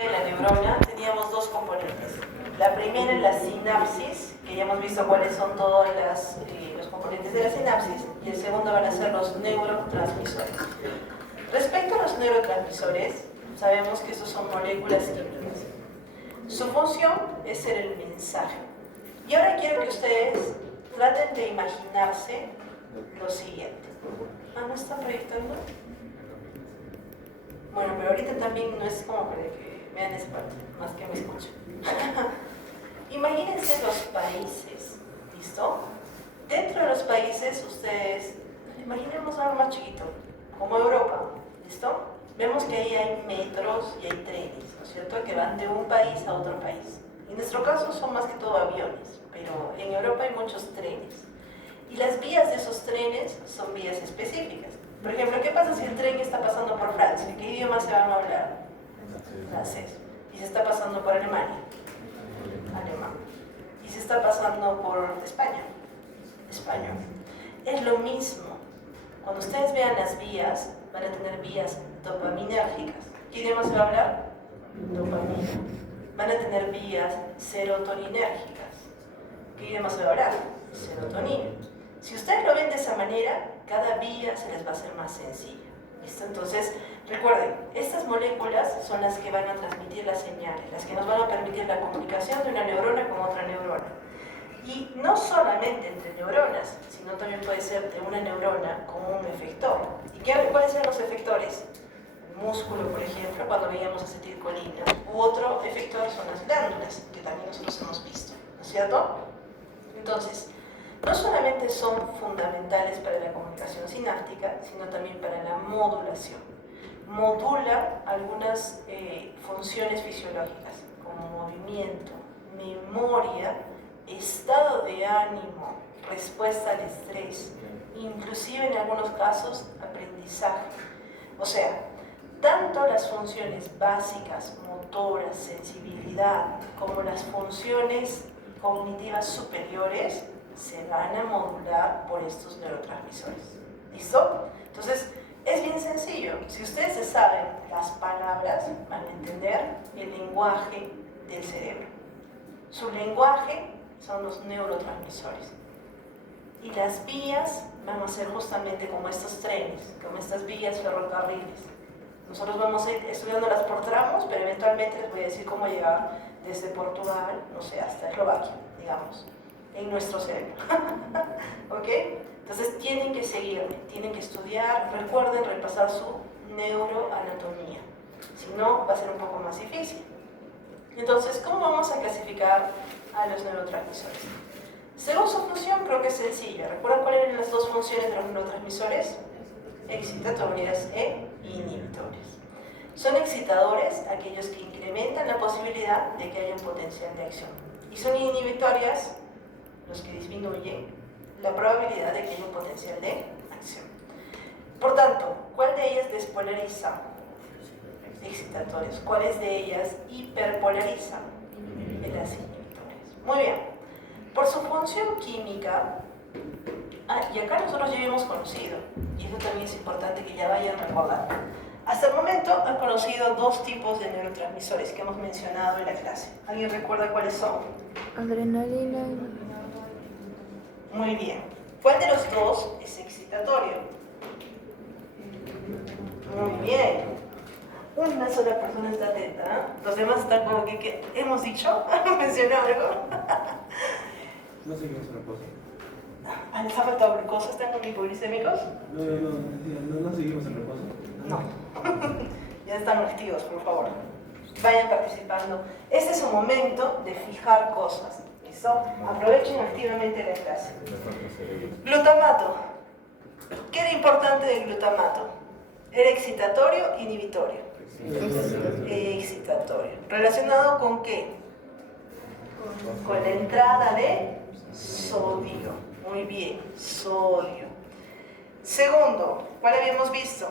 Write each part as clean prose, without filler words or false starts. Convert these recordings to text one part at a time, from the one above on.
En la neurona teníamos dos componentes. La primera es la sinapsis, que ya hemos visto cuáles son todos los componentes de la sinapsis, y el segundo van a ser los neurotransmisores. Respecto a los neurotransmisores, sabemos que estos son moléculas químicas. Su función es ser el mensaje. Y ahora quiero que ustedes traten de imaginarse lo siguiente. ¿No está proyectando? Bueno, pero ahorita también no es como para que vean esa parte, más que me escuchen. Imagínense los países, ¿listo? Dentro de los países, ustedes, imaginemos algo más chiquito, como Europa, ¿listo? Vemos que ahí hay metros y hay trenes, ¿no es cierto?, que van de un país a otro país. En nuestro caso son más que todo aviones, pero en Europa hay muchos trenes. Y las vías de esos trenes son vías específicas. Por ejemplo, ¿qué pasa si el tren está pasando por Francia? ¿Qué idioma se van a hablar? Francés. ¿Y se está pasando por Alemania? Alemán. ¿Y se está pasando por España? Español. Es lo mismo. Cuando ustedes vean las vías, van a tener vías dopaminérgicas. ¿Qué idioma se va a hablar? Dopamina. Van a tener vías serotoninérgicas. ¿Qué idioma se va a hablar? Serotonina. Si ustedes lo ven de esa manera, cada vía se les va a hacer más sencilla. ¿Listo? Entonces, recuerden, estas moléculas son las que van a transmitir las señales, las que nos van a permitir la comunicación de una neurona con otra neurona. Y no solamente entre neuronas, sino también puede ser de una neurona con un efector. ¿Y cuáles son los efectores? El músculo, por ejemplo, cuando veíamos acetilcolina. U otro efector son las glándulas, que también nosotros hemos visto, ¿no es cierto? Entonces, no solamente son fundamentales para la comunicación sináptica, sino también para la modulación. Modula algunas funciones fisiológicas, como movimiento, memoria, estado de ánimo, respuesta al estrés, inclusive en algunos casos, aprendizaje. O sea, tanto las funciones básicas, motoras, sensibilidad, como las funciones cognitivas superiores, se van a modular por estos neurotransmisores. ¿Listo? Entonces, es bien sencillo. Si ustedes se saben las palabras, van a entender el lenguaje del cerebro. Su lenguaje son los neurotransmisores. Y las vías van a ser justamente como estos trenes, como estas vías ferrocarriles. Nosotros vamos a ir estudiándolas por tramos, pero eventualmente les voy a decir cómo llegar desde Portugal, no sé, hasta Eslovaquia, digamos, en nuestro cerebro. ¿Ok? Entonces tienen que seguirme, tienen que estudiar, recuerden repasar su neuroanatomía. Si no, va a ser un poco más difícil. Entonces, ¿cómo vamos a clasificar a los neurotransmisores? Según su función, creo que es sencilla. ¿Recuerdan cuáles eran las dos funciones de los neurotransmisores? Excitatorias e inhibitores. Son excitadores aquellos que incrementan la posibilidad de que haya un potencial de acción. Y son inhibitorias los que disminuyen la probabilidad de que haya un potencial de acción. Por tanto, ¿cuál de ellas despolariza? Excitatorios. ¿Cuáles de ellas hiperpolariza? Las inhibitores. Muy bien. Por su función química, y acá nosotros ya hemos conocido, y eso también es importante que ya vayan recordando. Hasta el momento han conocido dos tipos de neurotransmisores que hemos mencionado en la clase. ¿Alguien recuerda cuáles son? Adrenalina. Muy bien. ¿Cuál de los dos es excitatorio? Muy bien. Una sola persona está atenta, ¿eh? Los demás están como que ¿hemos dicho? ¿Mencionado algo? No seguimos en reposo. ¿Les ha faltado glucosa? ¿Están con hipoglicémicos? No seguimos en reposo. No. Ya están activos, por favor. Vayan participando. Este es un momento de fijar cosas. ¿Listo? Aprovechen activamente la clase. Glutamato. ¿Qué era importante del glutamato? ¿Era excitatorio o inhibitorio? Excitatorio. ¿Relacionado con qué? Con la entrada de sodio. Muy bien, sodio. Segundo, ¿cuál habíamos visto?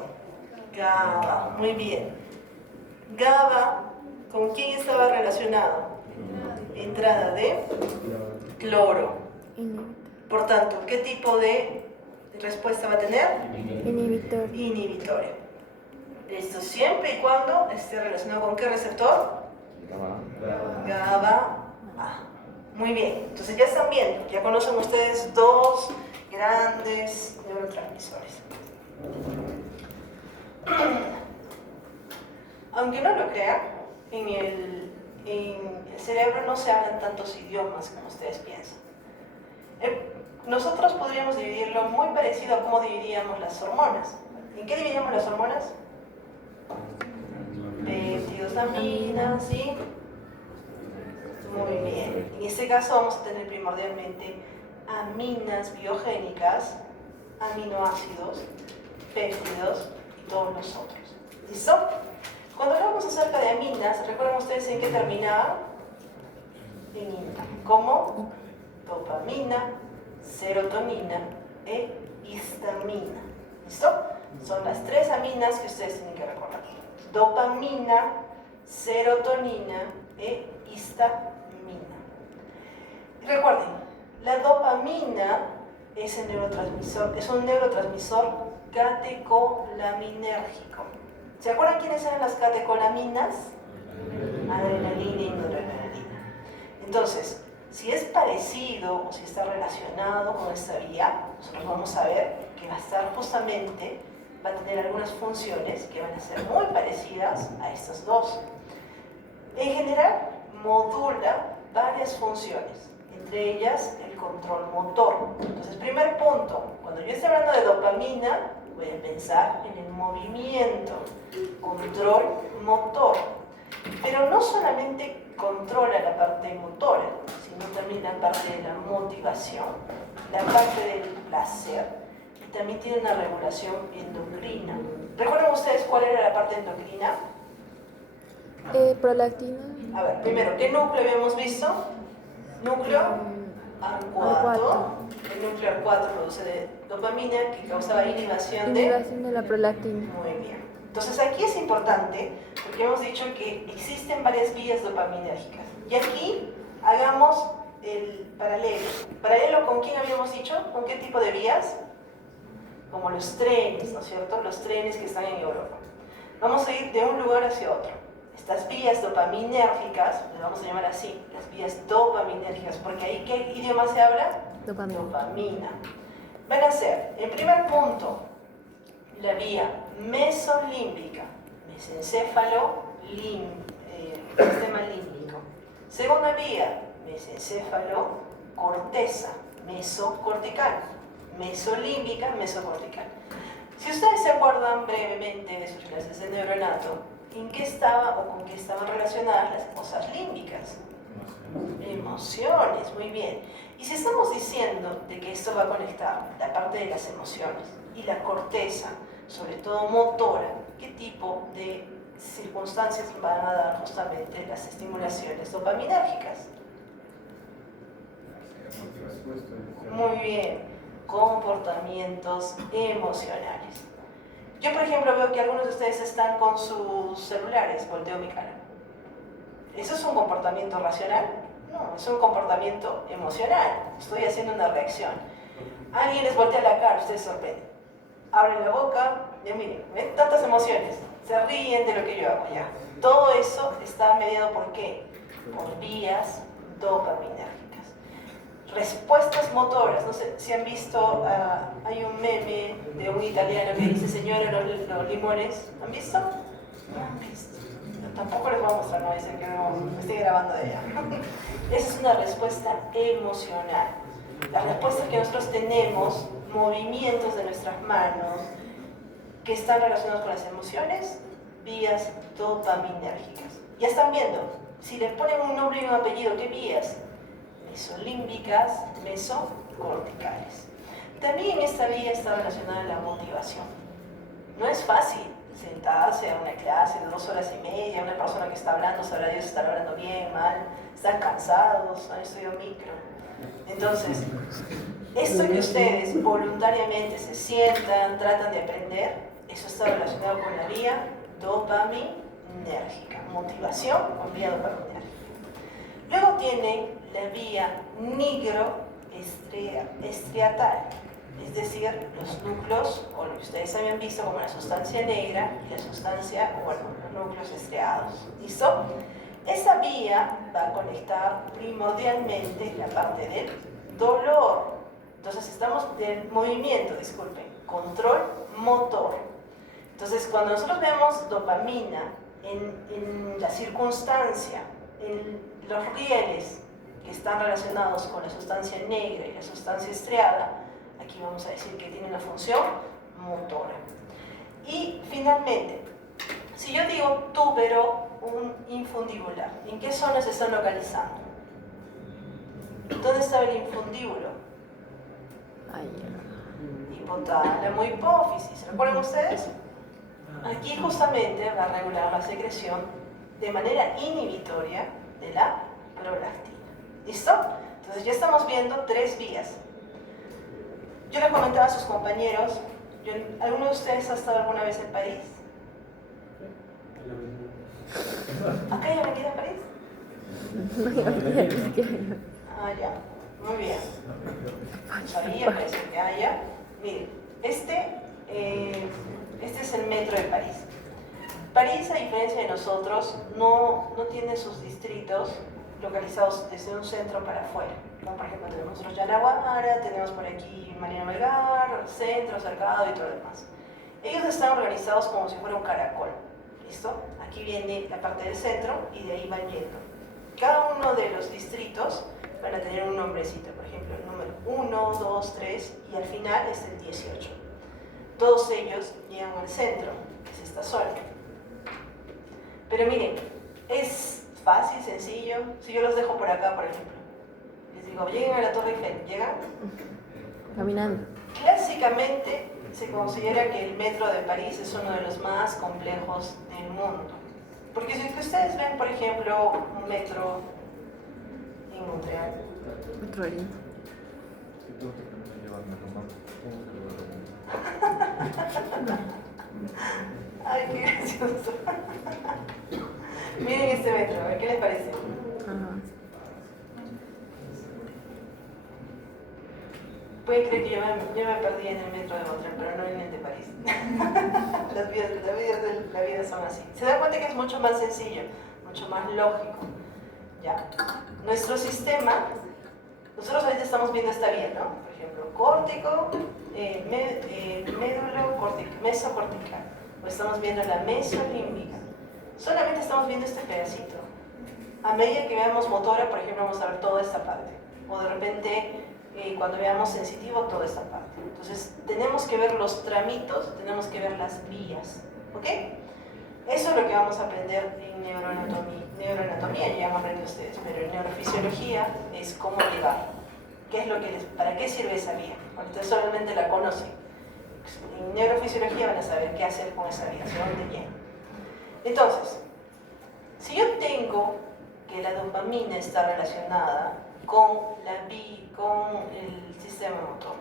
GABA. Muy bien. GABA, ¿con quién estaba relacionado? Entrada de cloro. Por tanto, ¿qué tipo de respuesta va a tener? Inhibitor. Inhibitorio. Esto siempre y cuando esté relacionado con ¿qué receptor? GABA A. Muy bien, entonces ya están viendo, ya conocen ustedes dos grandes neurotransmisores. Aunque no lo crean, en el cerebro no se hablan tantos idiomas como ustedes piensan. Nosotros podríamos dividirlo muy parecido a cómo dividiríamos las hormonas. ¿En qué dividíamos las hormonas? Péptidos, aminas, ¿sí? Muy bien. En este caso vamos a tener primordialmente aminas biogénicas, aminoácidos, péptidos y todos los otros. ¿Listo? Cuando hablamos acerca de aminas, ¿recuerdan ustedes en qué terminaba? En ina. ¿Cómo? Dopamina, serotonina e histamina. ¿Listo? Son las tres aminas que ustedes tienen que recordar. Dopamina, serotonina e histamina. Y recuerden, la dopamina es un neurotransmisor catecolinérgico. ¿Se acuerdan quiénes eran las catecolaminas? Adrenalina y noradrenalina. Entonces, si es parecido o si está relacionado con esta vía, nosotros vamos a ver que va a tener algunas funciones que van a ser muy parecidas a estas dos. En general, modula varias funciones, entre ellas el control motor. Entonces, primer punto, cuando yo esté hablando de dopamina, voy a pensar en el movimiento, control motor. Pero no solamente controla la parte motora, sino también la parte de la motivación, la parte del placer, y también tiene una regulación endocrina. ¿Recuerdan ustedes cuál era la parte endocrina? Prolactina. A ver, primero, ¿qué núcleo habíamos visto? Núcleo A4. El núcleo A4 produce dopamina que causaba inhibición de la prolactina. Muy bien. Entonces aquí es importante porque hemos dicho que existen varias vías dopaminérgicas. Y aquí hagamos el paralelo. ¿Paralelo con quién habíamos dicho? ¿Con qué tipo de vías? Como los trenes, ¿no es cierto? Los trenes que están en Europa. Vamos a ir de un lugar hacia otro. Estas vías dopaminérgicas, le vamos a llamar así, las vías dopaminérgicas, porque ahí ¿qué idioma se habla? Dopamina. Van a ser, en primer punto, la vía mesolímbica, mesencéfalo, sistema límbico. Segunda vía, mesencéfalo, corteza, mesocortical, mesolímbica, mesocortical. Si ustedes se acuerdan brevemente de sus clases de neuronato, ¿en qué estaba o con qué estaban relacionadas las cosas límbicas? Emociones, muy bien. Y si estamos diciendo de que esto va a conectar la parte de las emociones y la corteza, sobre todo motora, ¿qué tipo de circunstancias van a dar justamente las estimulaciones dopaminérgicas? Muy bien, comportamientos emocionales. Yo, por ejemplo, veo que algunos de ustedes están con sus celulares, volteo mi cara. ¿Eso es un comportamiento racional? No, es un comportamiento emocional. Estoy haciendo una reacción. Alguien les voltea la cara, ustedes se sorprenden. Abren la boca, ya miren, ven tantas emociones. Se ríen de lo que yo hago, ya. Todo eso está mediado ¿por qué? Por vías dopaminérgicas. Respuestas motoras, no sé si han visto, hay un meme de un italiano que dice señora los limones, ¿han visto? No han visto. Tampoco les voy a mostrar, no dicen que no me estoy grabando de ella. Esa es una respuesta emocional. Las respuestas que nosotros tenemos, movimientos de nuestras manos, que están relacionados con las emociones, vías dopaminérgicas. Ya están viendo, si les ponen un nombre y un apellido, ¿qué vías? Mesolímbicas, mesocorticales. También esta vía está relacionada a la motivación. No es fácil sentarse a una clase de 2 horas y media, una persona que está hablando, sabrá Dios si está hablando bien, mal, están cansados, han estudiado micro. Entonces, esto que ustedes voluntariamente se sientan, tratan de aprender, eso está relacionado con la vía dopaminérgica, motivación con vía dopaminérgica. Luego tienen la vía nigroestriatal. es decir, los núcleos, o lo que ustedes habían visto como la sustancia negra y la sustancia, bueno, los núcleos estriados. ¿Listo? Esa vía va a conectar primordialmente la parte del dolor. Entonces estamos del movimiento, disculpen, control motor. Entonces cuando nosotros vemos dopamina en la circunstancia, en los rieles que están relacionados con la sustancia negra y la sustancia estriada, aquí vamos a decir que tiene una función motora. Y finalmente, si yo digo túbero un infundibular, ¿en qué zona se están localizando? ¿Dónde estaba el infundíbulo? Hipotálamo, hipófisis. ¿Recuerdan ustedes? Aquí justamente va a regular la secreción de manera inhibitoria de la prolactina. ¿Listo? Entonces ya estamos viendo 3 vías. Yo les comentaba a sus compañeros, ¿alguno de ustedes ha estado alguna vez en París? ¿Acá hay avenida en París? Ah, ya. Muy bien. Sabía, parece que haya. Miren, este es el metro de París. París, a diferencia de nosotros, no tiene sus distritos localizados desde un centro para afuera. Como por ejemplo tenemos nosotros Yanaguara, tenemos por aquí Mariano Melgar, Centro, Cercado y todo lo demás. Ellos están organizados como si fuera un caracol. ¿Listo? Aquí viene la parte del centro y de ahí van yendo. Cada uno de los distritos van a tener un nombrecito, por ejemplo, el número 1, 2, 3 y al final es el 18. Todos ellos llegan al centro, que es esta zona. Pero miren, es fácil, sencillo. Si yo los dejo por acá, por ejemplo, les digo, lleguen a la Torre Eiffel, ¿llegan? Caminando. Clásicamente se considera que el metro de París es uno de los más complejos del mundo. Porque si ustedes ven, por ejemplo, un metro en Montreal. Metro de Lima. Ay, qué gracioso. Miren este metro, a ver qué les parece. Ajá. Pueden creer que yo me perdí en el metro de Montreal, pero no en el de París. Las vidas de la vida son así. Se dan cuenta que es mucho más sencillo, mucho más lógico. Ya. Nuestro sistema, nosotros ahorita estamos viendo esta vía, ¿no? Por ejemplo, córtico, médulo, mesocortical. O estamos viendo la mesolímbica. Solamente estamos viendo este pedacito. A medida que veamos motora, por ejemplo, vamos a ver toda esta parte. O de repente, cuando veamos sensitivo, toda esta parte. Entonces, tenemos que ver los tramitos, tenemos que ver las vías. ¿Ok? Eso es lo que vamos a aprender en neuroanatomía. Neuroanatomía ya han aprendido ustedes, pero en neurofisiología es cómo llegar. ¿Qué es lo que ¿Para qué sirve esa vía? Cuando ustedes solamente la conocen. En neurofisiología van a saber qué hacer con esa vía, hacia dónde llega. Entonces, si yo tengo que la dopamina está relacionada con el sistema motor,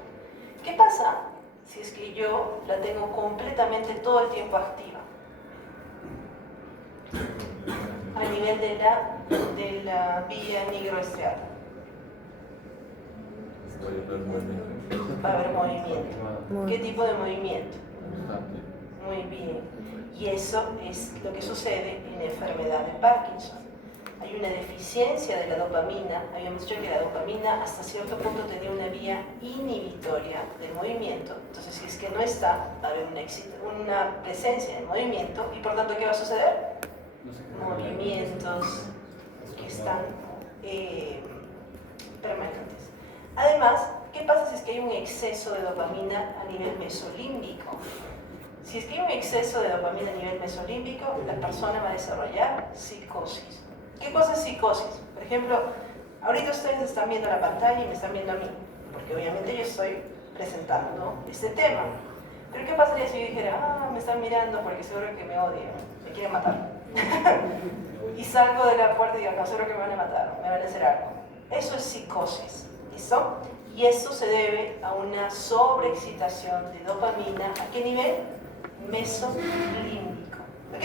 ¿qué pasa si es que yo la tengo completamente todo el tiempo activa? A nivel de la vía nigroestriada. Va a haber movimiento. ¿Qué tipo de movimiento? Muy bien. Y eso es lo que sucede en la enfermedad de Parkinson. Hay una deficiencia de la dopamina. Habíamos dicho que la dopamina hasta cierto punto tenía una vía inhibitoria del movimiento. Entonces, si es que no está, va a haber una presencia de movimiento y por tanto, ¿qué va a suceder? Movimientos que están permanentes. Además, ¿qué pasa si es que hay un exceso de dopamina a nivel mesolímbico? Si es que hay un exceso de dopamina a nivel mesolímbico, la persona va a desarrollar psicosis. ¿Qué cosa es psicosis? Por ejemplo, ahorita ustedes están viendo la pantalla y me están viendo a mí, porque obviamente yo estoy presentando este tema. Pero ¿qué pasaría si yo dijera, me están mirando porque seguro que me odian, me quieren matar? Y salgo de la puerta y digo, no, seguro que me van a matar, me van a hacer algo. Eso es psicosis, ¿listo? Y eso se debe a una sobreexcitación de dopamina. ¿A qué nivel? Mesolímbico. ¿Ok?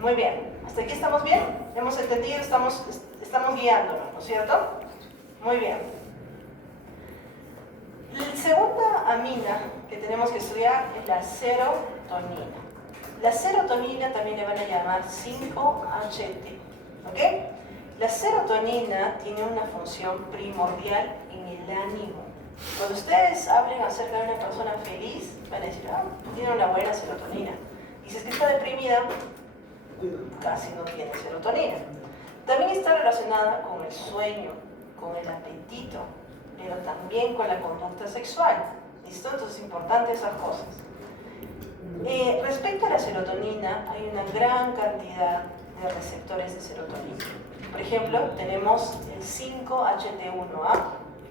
Muy bien. ¿Hasta aquí estamos bien? ¿Hemos entendido? Estamos guiándonos, ¿no es cierto? Muy bien. La segunda amina que tenemos que estudiar es la serotonina. La serotonina también le van a llamar 5-HT, ¿ok? La serotonina tiene una función primordial en el ánimo. Cuando ustedes hablen acerca de una persona feliz, van a decir, ah, tiene una buena serotonina. Dices que está deprimida, casi no tiene serotonina. También está relacionada con el sueño, con el apetito, pero también con la conducta sexual. ¿Listo? Entonces es importante esas cosas. Respecto a la serotonina, hay una gran cantidad de receptores de serotonina. Por ejemplo, tenemos el 5-HT1A,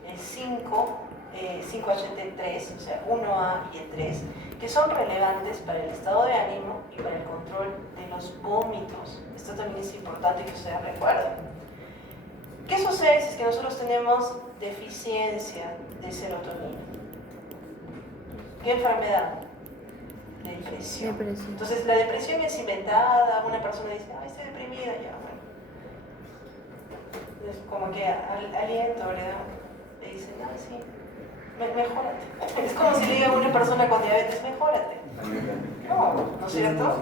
el 5-HT3, o sea, 1A y el 3, que son relevantes para el estado de ánimo y para el control de los vómitos. Esto también es importante que ustedes recuerden. ¿Qué sucede si es que nosotros tenemos deficiencia de serotonina? ¿Qué enfermedad? Depresión. Entonces, la depresión es inventada, una persona dice, ay, estoy deprimida, ya, bueno. Es como que aliento, ¿verdad? Le dicen, ah, sí, mejórate. Es como si le digan a una persona con diabetes, mejórate. No, ¿no es cierto?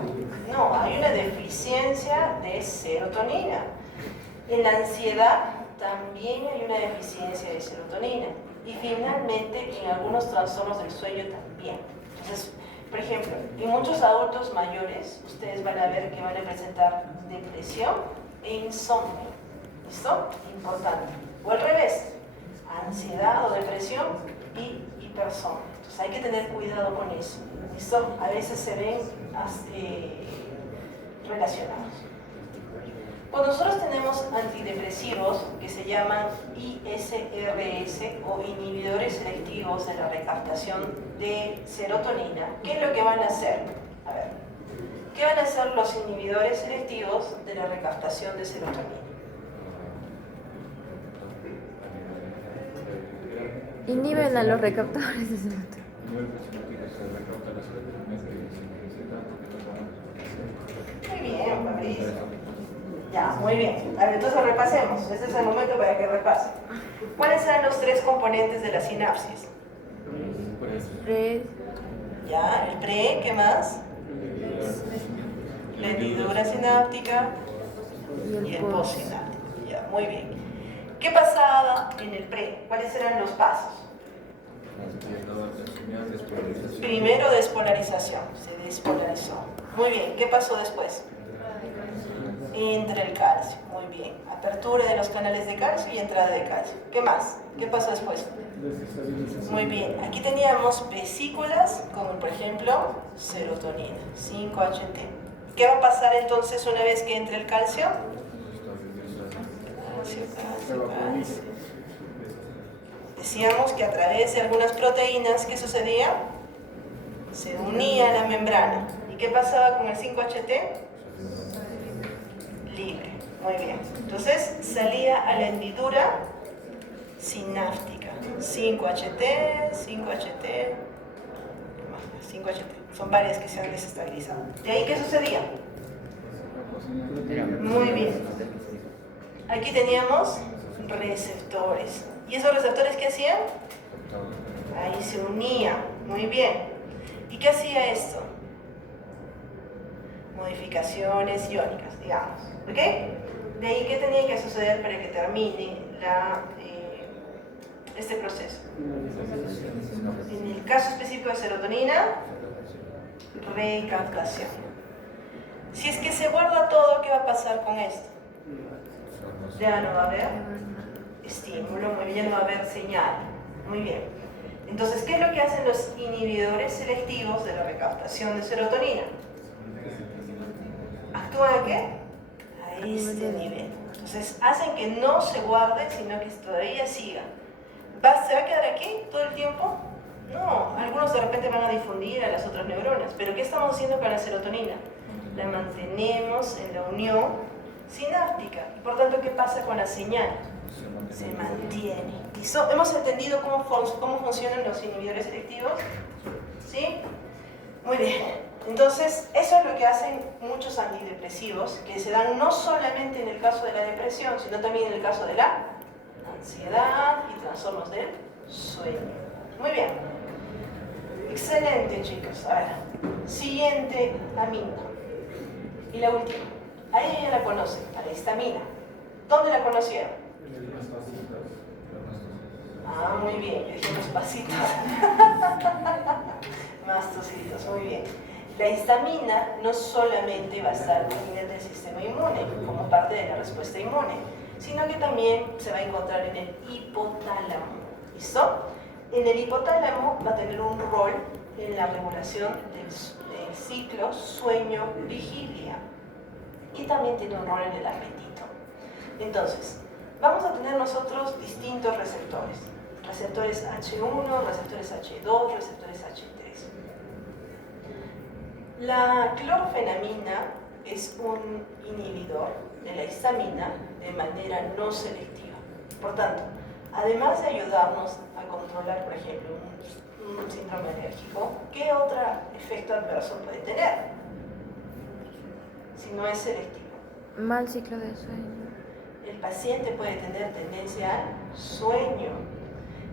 No, hay una deficiencia de serotonina. En la ansiedad también hay una deficiencia de serotonina. Y finalmente, en algunos trastornos del sueño también. Entonces, por ejemplo, en muchos adultos mayores, ustedes van a ver que van a presentar depresión e insomnio. ¿Listo? Importante. O al revés, ansiedad o depresión y hipersomnio. Entonces hay que tener cuidado con eso. ¿Listo? A veces se ven relacionados. Cuando nosotros tenemos antidepresivos que se llaman ISRS o inhibidores selectivos de la recaptación de serotonina, ¿qué es lo que van a hacer? A ver, ¿qué van a hacer los inhibidores selectivos de la recaptación de serotonina? Inhiben a los recaptadores de serotonina. Muy bien, Fabricio. Ya, muy bien. A ver, entonces repasemos. Este es el momento para que repasen. ¿Cuáles eran los tres componentes de la sinapsis? Ya, el pre, ¿qué más? La hendidura sináptica y el postsináptico. Ya, muy bien. ¿Qué pasaba en el pre? ¿Cuáles eran los pasos? Primero despolarización, se despolarizó. Muy bien, ¿qué pasó después? Entra el calcio, muy bien. Apertura de los canales de calcio y entrada de calcio. ¿Qué más? ¿Qué pasó después? Muy bien, aquí teníamos vesículas, como por ejemplo serotonina, 5-HT. ¿Qué va a pasar entonces una vez que entre el calcio? Calcio. Decíamos que a través de algunas proteínas, ¿qué sucedía? Se unía a la membrana. ¿Y qué pasaba con el 5-HT? Libre. Muy bien. Entonces salía a la hendidura sináptica. 5-HT, 5-HT, 5-HT. Son varias que se han desestabilizado. ¿De ahí qué sucedía? Muy bien. Aquí teníamos receptores. ¿Y esos receptores qué hacían? Ahí se unían. Muy bien. ¿Y qué hacía esto? Modificaciones iónicas, digamos. ¿Ok? De ahí, ¿qué tenía que suceder para que termine este proceso? En el caso específico de serotonina, recaptación. Si es que se guarda todo, ¿qué va a pasar con esto? Ya no va a haber estímulo, muy bien, ya no va a haber señal. Muy bien. Entonces, ¿qué es lo que hacen los inhibidores selectivos de la recaptación de serotonina? ¿Actúan a qué? A este nivel. Entonces, hacen que no se guarde, sino que todavía siga. ¿Se va a quedar aquí todo el tiempo? No, algunos de repente van a difundir a las otras neuronas. ¿Pero qué estamos haciendo con la serotonina? La mantenemos en la unión sináptica. Y por tanto, ¿qué pasa con la señal? Se mantiene. ¿Listo? ¿Hemos entendido cómo funcionan los inhibidores selectivos? ¿Sí? Muy bien. Entonces, eso es lo que hacen muchos antidepresivos, que se dan no solamente en el caso de la depresión, sino también en el caso de la ansiedad y trastornos del sueño. Muy bien. Excelente, chicos. A ver, siguiente amino. Y la última. Ahí ya la conocen, a la histamina. ¿Dónde la conocieron? Ah, muy bien, yo dije unos pasitos. Mastocitos, muy bien. La histamina no solamente va a estar a nivel del sistema inmune, como parte de la respuesta inmune, sino que también se va a encontrar en el hipotálamo. ¿Listo? En el hipotálamo va a tener un rol en la regulación del ciclo sueño-vigilia y también tiene un rol en el apetito. Entonces, vamos a tener nosotros distintos receptores. Receptores H1, receptores H2, receptores H3. La clorfenamina es un inhibidor de la histamina de manera no selectiva. Por tanto, además de ayudarnos a controlar, por ejemplo, un síndrome alérgico, ¿qué otro efecto adverso puede tener si no es selectivo? Mal ciclo de sueño. El paciente puede tener tendencia al sueño.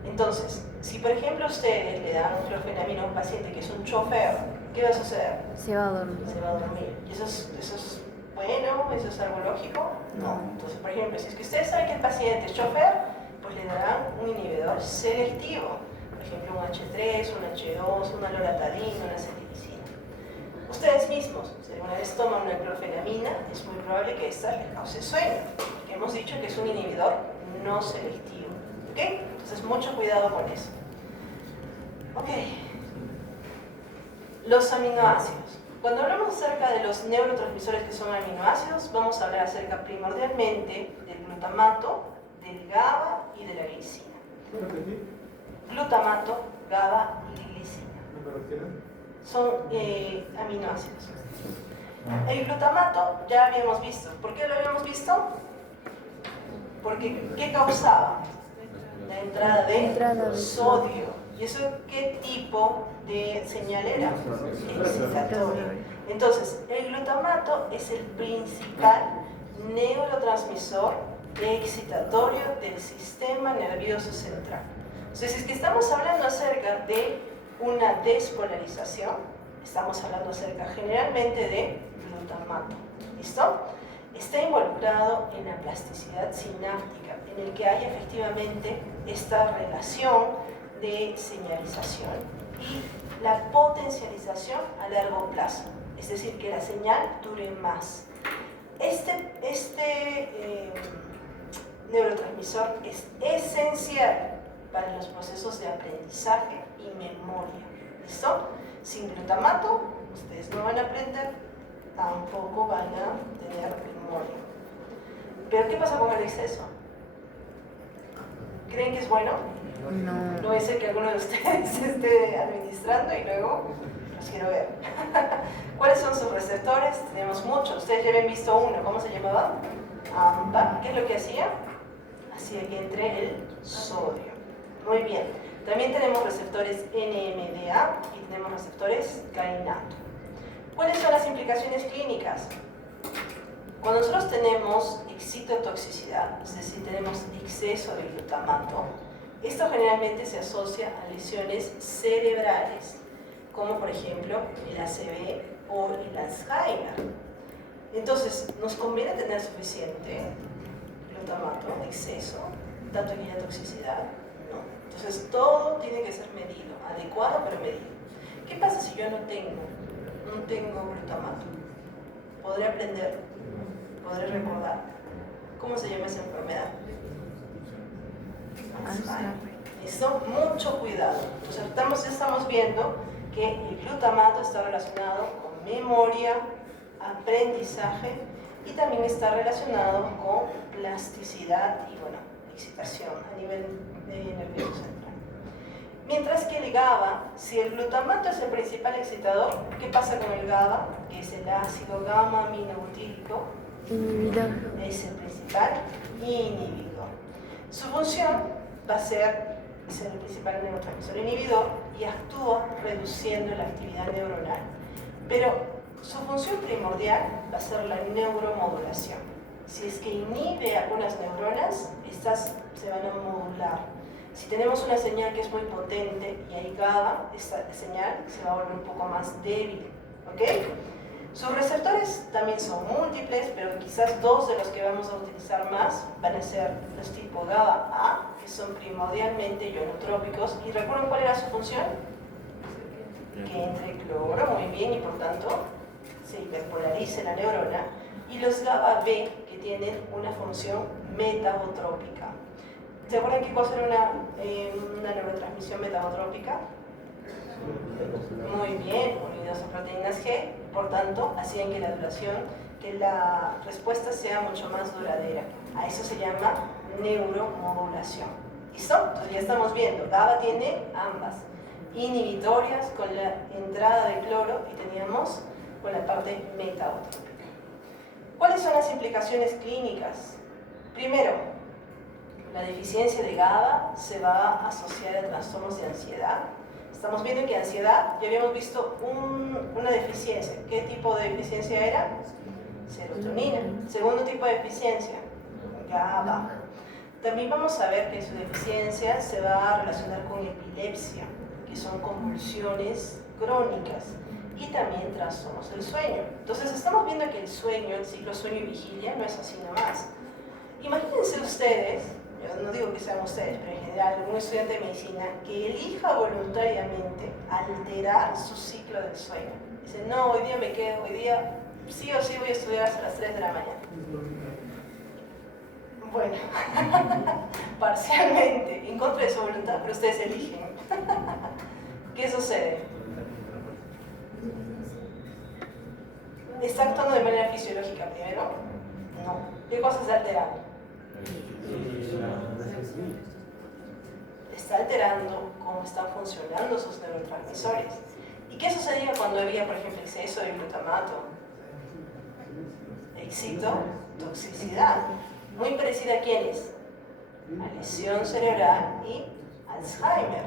Entonces, si por ejemplo ustedes le dan clorfenamina a un paciente que es un chofer, ¿qué va a suceder? Se va a dormir. Se va a dormir. ¿Y eso es bueno? ¿Eso es algo lógico? No. Entonces, por ejemplo, si es que ustedes saben que el paciente es chofer, pues le darán un inhibidor selectivo. Por ejemplo, un H3, un H2, una loratadina, una cetirizina. Ustedes mismos, si alguna vez toman una clorfenamina, es muy probable que esta les cause sueño, porque hemos dicho que es un inhibidor no selectivo. ¿Ok? Entonces, mucho cuidado con eso. Ok. Los aminoácidos. Cuando hablamos acerca de los neurotransmisores que son aminoácidos, vamos a hablar acerca primordialmente del glutamato, del GABA y de la glicina. Glutamato, GABA y glicina. Son aminoácidos. El glutamato ya habíamos visto. ¿Por qué lo habíamos visto? Porque ¿qué causaba? La entrada de sodio. ¿Y eso qué tipo de señal era? Excitatorio. Entonces, el glutamato es el principal neurotransmisor excitatorio del sistema nervioso central. Entonces, es que estamos hablando acerca de una despolarización, estamos hablando acerca generalmente de glutamato. ¿Listo? Está involucrado en la plasticidad sináptica, en el que hay efectivamente esta relación de señalización y la potencialización a largo plazo, es decir, que la señal dure más. Este neurotransmisor es esencial para los procesos de aprendizaje y memoria. ¿Listo? Sin glutamato, ustedes no van a aprender, tampoco van a tener memoria. ¿Pero qué pasa con el exceso? ¿Creen que es bueno? No. No es el que alguno de ustedes esté administrando y luego los quiero ver. ¿Cuáles son sus receptores? Tenemos muchos. Ustedes ya habían visto uno. ¿Cómo se llamaba? AMPA. ¿Qué es lo que hacía? Hacía que entre el sodio. Muy bien. También tenemos receptores NMDA y tenemos receptores gainato. ¿Cuáles son las implicaciones clínicas? Cuando nosotros tenemos excitotoxicidad, es decir, tenemos exceso de glutamato, esto generalmente se asocia a lesiones cerebrales, como por ejemplo el ACV o el Alzheimer. Entonces, ¿nos conviene tener suficiente glutamato, exceso, tanto que haya toxicidad? No. Entonces, todo tiene que ser medido, adecuado pero medido. ¿Qué pasa si yo no tengo glutamato? ¿Podré aprender? ¿Podré recordar? ¿Cómo se llama esa enfermedad? Alzheimer. ¿Listo? Mucho cuidado. Entonces, estamos viendo que el glutamato está relacionado con memoria, aprendizaje y también está relacionado con plasticidad y, bueno, excitación a nivel nervioso central. Mientras que el GABA, si el glutamato es el principal excitador, ¿qué pasa con el GABA? Que es el ácido gamma-aminobutírico. Inhibidor. Es el principal inhibidor. Su función va a ser el principal neurotransmisor inhibidor y actúa reduciendo la actividad neuronal. Pero su función primordial va a ser la neuromodulación. Si es que inhibe algunas neuronas, estas se van a modular. Si tenemos una señal que es muy potente y hay GABA, esta señal se va a volver un poco más débil. ¿Ok? Sus receptores también son múltiples, pero quizás dos de los que vamos a utilizar más van a ser los tipo GABA-A, que son primordialmente ionotrópicos. ¿Y recuerdan cuál era su función? Que entre cloro, muy bien, y por tanto se hiperpolarice la neurona. Y los GABA-B, que tienen una función metabotrópica. ¿Se acuerdan qué cosa era una neurotransmisión metabotrópica? Muy bien, unidos a proteínas G, por tanto, hacían que la duración, que la respuesta sea mucho más duradera. A eso se llama neuromodulación. ¿Listo? Entonces ya estamos viendo, GABA tiene ambas, inhibitorias con la entrada de cloro y teníamos con la parte metabotrópica. ¿Cuáles son las implicaciones clínicas? Primero, la deficiencia de GABA se va a asociar a trastornos de ansiedad. Estamos viendo que ansiedad, ya habíamos visto una deficiencia. ¿Qué tipo de deficiencia era? Serotonina. Segundo tipo de deficiencia, GABA. También vamos a ver que su deficiencia se va a relacionar con epilepsia, que son convulsiones crónicas, y también trastornos del sueño. Entonces estamos viendo que el sueño, el ciclo sueño y vigilia, no es así nomás. Imagínense ustedes, yo no digo que sean ustedes, pero en general algún estudiante de medicina que elija voluntariamente alterar su ciclo del sueño. Dice, no, hoy día me quedo, hoy día sí o sí voy a estudiar hasta las 3 de la mañana. Bueno, parcialmente, en contra de su voluntad, pero ustedes eligen. ¿Qué sucede? ¿Está actuando de manera fisiológica primero? No. ¿Qué cosa está alterando? Está alterando cómo están funcionando sus neurotransmisores. ¿Y qué sucedía cuando había, por ejemplo, exceso de glutamato? Excitotoxicidad. Muy parecida a quiénes? A lesión cerebral y Alzheimer.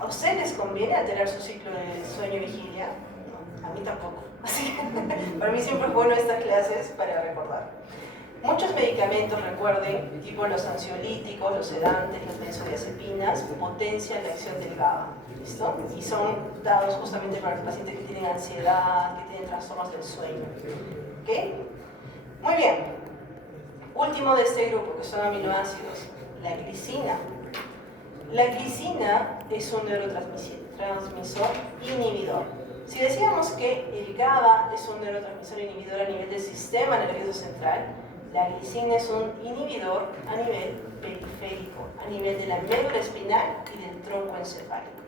¿A ustedes les conviene alterar su ciclo de sueño-vigilia? No, a mí tampoco. Así que para mí siempre es bueno estas clases para recordar. Muchos medicamentos, recuerden, tipo los ansiolíticos, los sedantes, las benzodiazepinas, potencian la acción del GABA. ¿Listo? Y son dados justamente para los pacientes que tienen ansiedad, que tienen trastornos del sueño. ¿Ok? Muy bien. Último de este grupo, que son aminoácidos, la glicina. La glicina es un neurotransmisor inhibidor. Si decíamos que el GABA es un neurotransmisor inhibidor a nivel del sistema nervioso central, la glicina es un inhibidor a nivel periférico, a nivel de la médula espinal y del tronco encefálico.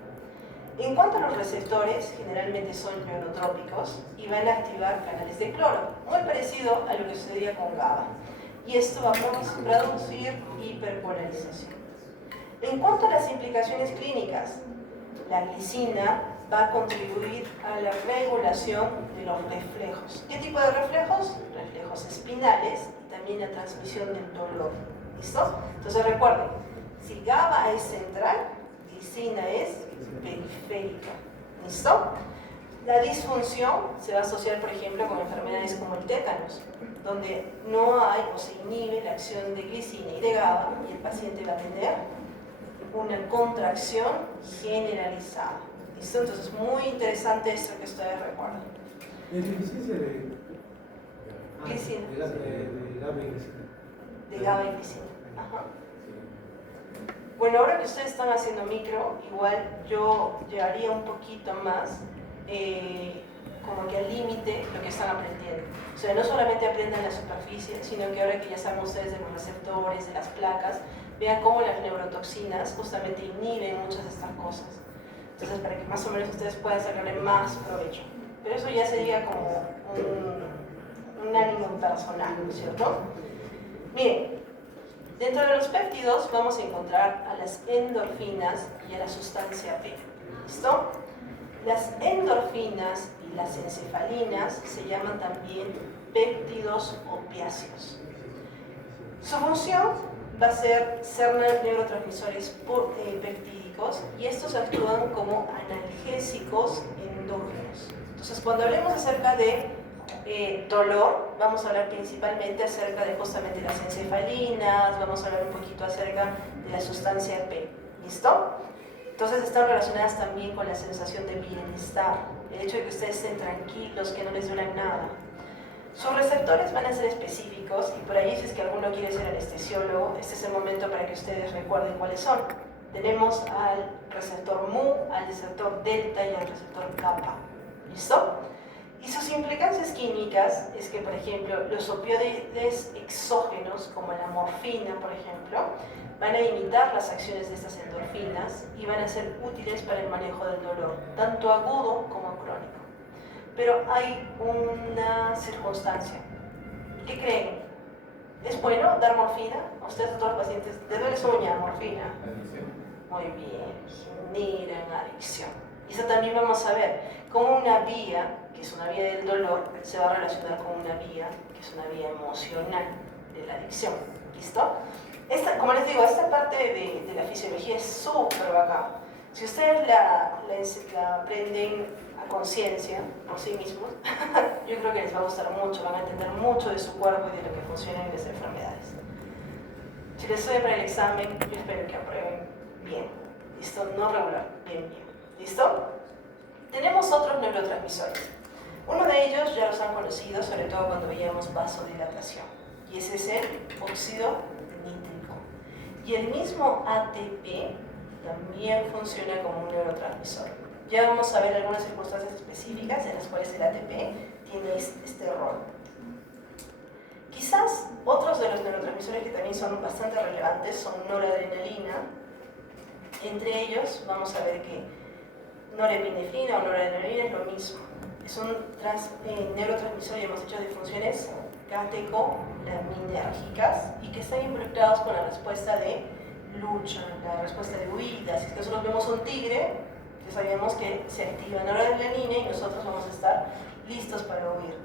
En cuanto a los receptores, generalmente son ionotrópicos y van a activar canales de cloro, muy parecido a lo que sucedía con GABA. Y esto va a producir hiperpolarización. En cuanto a las implicaciones clínicas, la glicina va a contribuir a la regulación de los reflejos. ¿Qué tipo de reflejos? Reflejos espinales y también la transmisión del dolor. ¿Listo? Entonces recuerden, si GABA es central, glicina es periférica. ¿Listo? La disfunción se va a asociar, por ejemplo, con enfermedades como el tétanos, donde no hay o se inhibe la acción de glicina y de GABA y el paciente va a tener una contracción generalizada. ¿Listo? Entonces es muy interesante esto que ustedes recuerdan. ¿Es deficiencia de glicina? De GABA y glicina. De GABA y glicina. Ajá. Bueno, ahora que ustedes están haciendo micro, igual yo llevaría un poquito más como que al límite lo que están aprendiendo. O sea, no solamente aprendan la superficie, sino que ahora que ya saben ustedes de los receptores, de las placas, vean cómo las neurotoxinas justamente inhiben muchas de estas cosas. Entonces, para que más o menos ustedes puedan sacarle más provecho. Pero eso ya sería como un ánimo personal, ¿no es cierto? Miren, dentro de los péptidos vamos a encontrar a las endorfinas y a la sustancia P. ¿Listo? Las endorfinas y las encefalinas se llaman también péptidos opiáceos. Su función va a ser neurotransmisores peptídicos y estos actúan como analgésicos endógenos. Entonces, cuando hablemos acerca de dolor, vamos a hablar principalmente acerca de justamente las encefalinas, vamos a hablar un poquito acerca de la sustancia P. ¿Listo? Entonces están relacionadas también con la sensación de bienestar, el hecho de que ustedes estén tranquilos, que no les duela nada. Sus receptores van a ser específicos y por ahí, si es que alguno quiere ser anestesiólogo, este es el momento para que ustedes recuerden cuáles son. Tenemos al receptor mu, al receptor delta y al receptor kappa. ¿Listo? Y sus implicancias químicas es que, por ejemplo, los opioides exógenos, como la morfina, por ejemplo, van a imitar las acciones de estas endorfinas y van a ser útiles para el manejo del dolor, tanto agudo como crónico. Pero hay una circunstancia. ¿Qué creen? ¿Es bueno dar morfina? A ustedes, a todos los pacientes, ¿les duele su uña? Morfina. Muy bien, generan adicción. Y eso también vamos a ver cómo una vía, que es una vía del dolor, se va a relacionar con una vía, que es una vía emocional de la adicción. ¿Listo? Como les digo, esta parte de la fisiología es súper bacán. Si ustedes la aprenden a conciencia por sí mismos, yo creo que les va a gustar mucho, van a entender mucho de su cuerpo y de lo que funciona en las enfermedades. Si les estudian para el examen, yo espero que aprueben bien. ¿Listo? No regular, bien, bien. ¿Listo? Tenemos otros neurotransmisores. Uno de ellos ya los han conocido, sobre todo cuando veíamos vasodilatación, y ese es el óxido nítrico. Y el mismo ATP también funciona como un neurotransmisor. Ya vamos a ver algunas circunstancias específicas en las cuales el ATP tiene este rol. Quizás otros de los neurotransmisores que también son bastante relevantes son noradrenalina. Entre ellos vamos a ver que norepinefrina o noradrenalina es lo mismo. Es un neurotransmisor, y hemos dicho, de funciones catecolinérgicas y que están involucrados con la respuesta de lucha, la respuesta de huida. Si es que nosotros vemos un tigre, ya sabemos que se activa noradrenalina y nosotros vamos a estar listos para huir.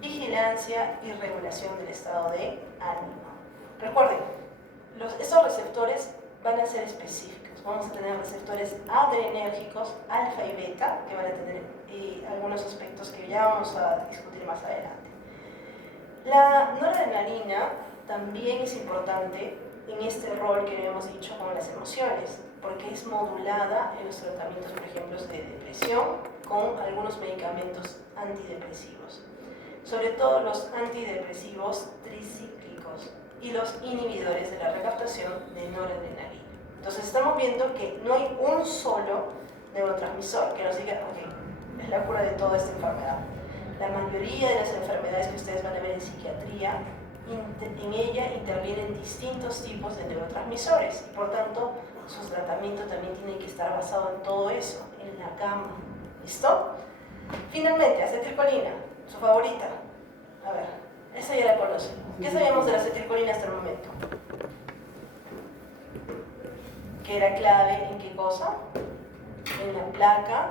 Vigilancia y regulación del estado de ánimo. Recuerden, estos receptores van a ser específicos. Vamos a tener receptores adrenérgicos, alfa y beta, que van a tener algunos aspectos que ya vamos a discutir más adelante. La noradrenalina también es importante en este rol que habíamos dicho con las emociones, porque es modulada en los tratamientos, por ejemplo, de depresión con algunos medicamentos antidepresivos, sobre todo los antidepresivos tricíclicos y los inhibidores de la recaptación de noradrenalina. Entonces estamos viendo que no hay un solo neurotransmisor que nos diga, ok, es la cura de toda esta enfermedad. La mayoría de las enfermedades que ustedes van a ver en psiquiatría, en ella intervienen distintos tipos de neurotransmisores y por tanto su tratamiento también tiene que estar basado en todo eso, en la gama. ¿Listo? Finalmente, acetilcolina, su favorita. A ver, esa ya la conocen. ¿Qué sabíamos de la acetilcolina hasta el momento? Que era clave en qué cosa? En la placa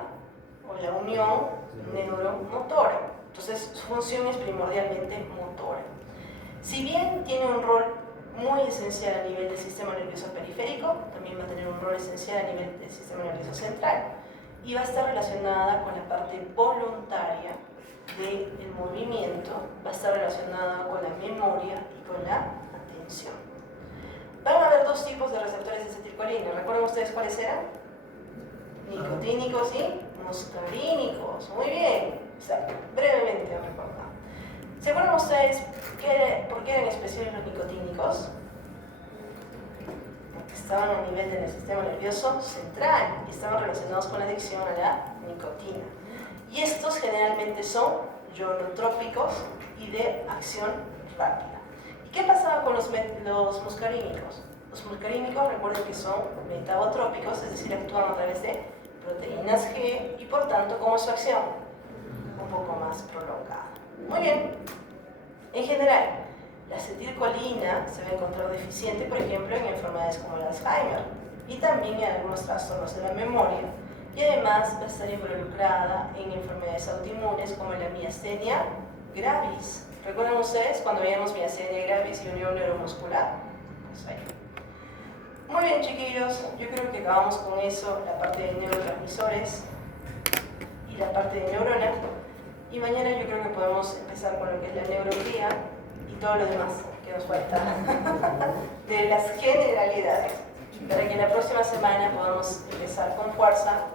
o la unión neuromotora. Entonces su función es primordialmente motora. Si bien tiene un rol muy esencial a nivel del sistema nervioso periférico, también va a tener un rol esencial a nivel del sistema nervioso central y va a estar relacionada con la parte voluntaria del movimiento, va a estar relacionada con la memoria y con la atención. Van a haber dos tipos de receptores de acetilcolina. ¿Recuerdan ustedes cuáles eran? Nicotínicos y muscarínicos. Muy bien. Exacto. Brevemente recordamos. ¿Se acuerdan ustedes por qué eran especiales los nicotínicos? Porque estaban a nivel del sistema nervioso central y estaban relacionados con la adicción a la nicotina. Y estos generalmente son ionotrópicos y de acción rápida. ¿Qué pasaba con los muscarínicos? Los muscarínicos, recuerden que son metabotrópicos, es decir, actúan a través de proteínas G y por tanto, ¿cómo es su acción? Un poco más prolongada. Muy bien. En general, la acetilcolina se va a encontrar deficiente, por ejemplo, en enfermedades como el Alzheimer y también en algunos trastornos de la memoria, y además va a estar involucrada en enfermedades autoinmunes como la miastenia gravis. ¿Recuerdan ustedes cuando veíamos miastenia gravis y unión neuromuscular? Pues ahí. Muy bien, chiquillos, yo creo que acabamos con eso, la parte de neurotransmisores y la parte de neuronas. Y mañana yo creo que podemos empezar con lo que es la neurología y todo lo demás que nos falta de las generalidades. para que la próxima semana podamos empezar con fuerza